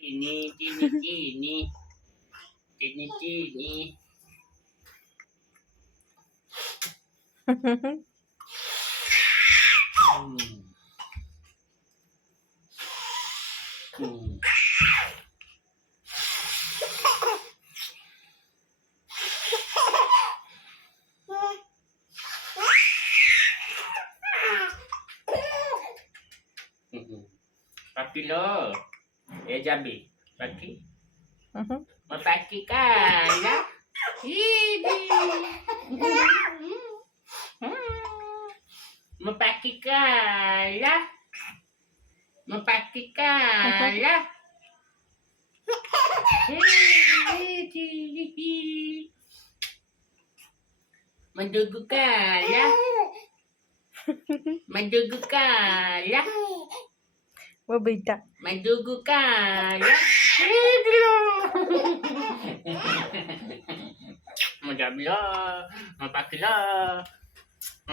Chini, chini, chini. Chini, chini. Papi lo. Jabi. Papi. Mapaki ka, ya? Hindi. Mapaki ka, ya? Mapaki ka, ya? Madugo ka, ya? Madugo ka, ya? Mabita. Madugo ka, ya? Madami la, mapaki la.